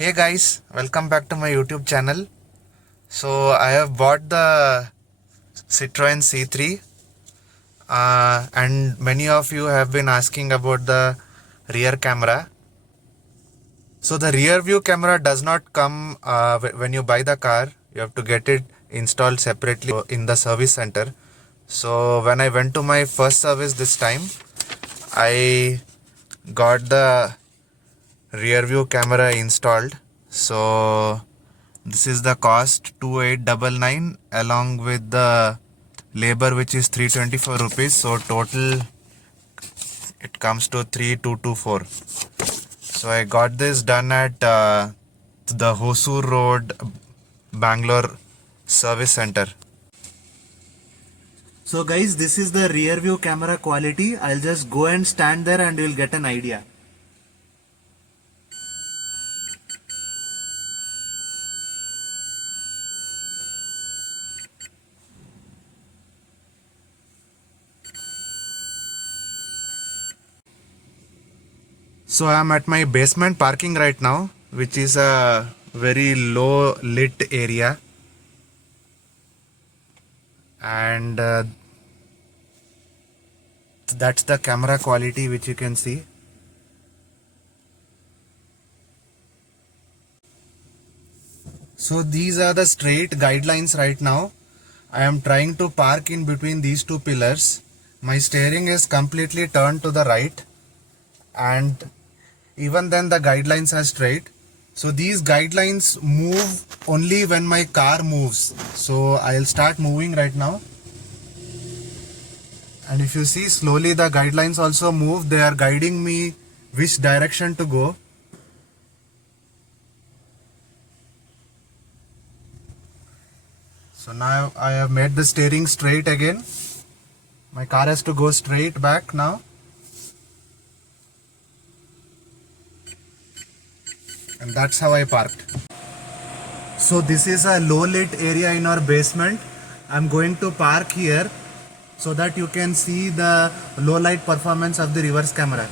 Hey guys, welcome back to my YouTube channel. So I have bought the Citroen C3 and many of you have been asking about the rear camera. So the rear view camera does not come when you buy the car. You have to get it installed separately in the service center. So when I went to my first service this time, I got the rear view camera installed. So this is the cost 2899 along with the labor which is 324 rupees. So total it comes to 3224. So I got this done at the Hosur Road, Bangalore service center. So guys, this is the rear view camera quality. I'll just go and stand there and you'll get an idea. So I am at my basement parking right now, which is a very low lit area, and that's the camera quality which you can see. So these are the straight guidelines right now. I am trying to park in between these two pillars. My steering is completely turned to the right, and even then the guidelines are straight. So these guidelines move only when my car moves. So I'll start moving right now. And if you see, slowly the guidelines also move. They are guiding me which direction to go. So now I have made the steering straight again. My car has to go straight back now. And that's how I parked. So this is a low lit area in our basement. I'm going to park here so that you can see the low light performance of the reverse camera.